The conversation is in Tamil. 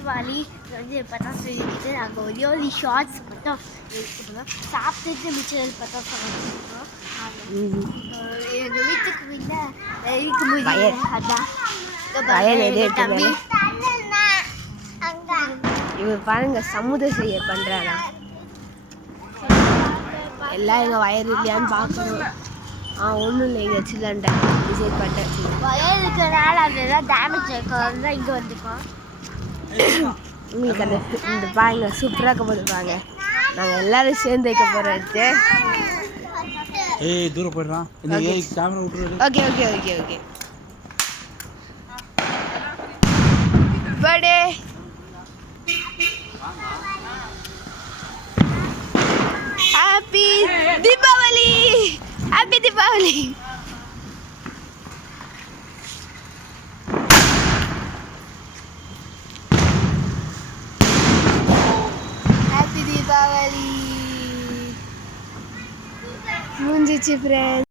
தீபாவளி வந்து பட்டாசு வெடிக்கிட்டு நாங்கள் ஒரே ஷார்ட்ஸ் மட்டும் எடுத்துக்கணும். சாப்பிட்டுட்டு மிச்சம் பட்டாசு வச்சுருக்கோம். எங்கள் வீட்டுக்கு முன்னே வெடிக்கும் அதான் தம்பி இவர் பாருங்க சமுதிர செய்ய பண்றாரா. எல்லாம் எங்க வயர் இல்லையான்னு பார்க்கணும். ஒன்றும் இல்லை, இங்கே சில்லண்டை டிசைட் பண்ணிட்டேன். வயர் இருக்கிறனால அதெல்லாம் டேமேஜ் ஆகிருக்கும் தான் இங்கே வந்துருக்கோம். உங்களுக்கு அந்த இந்த பாருங்க சூப்பராக இருக்க போட்டுருப்பாங்க. நாங்கள் எல்லாரும் சேர்ந்து வைக்க போகிறோம். எடுத்து தூரம் போயிடுறான். Okay okay okay okay. Birthday happy Deepavali, happy Deepavali. Happy Deepavali முடிஞ்சிச்சு ஃப்ரெண்ட்ஸ்.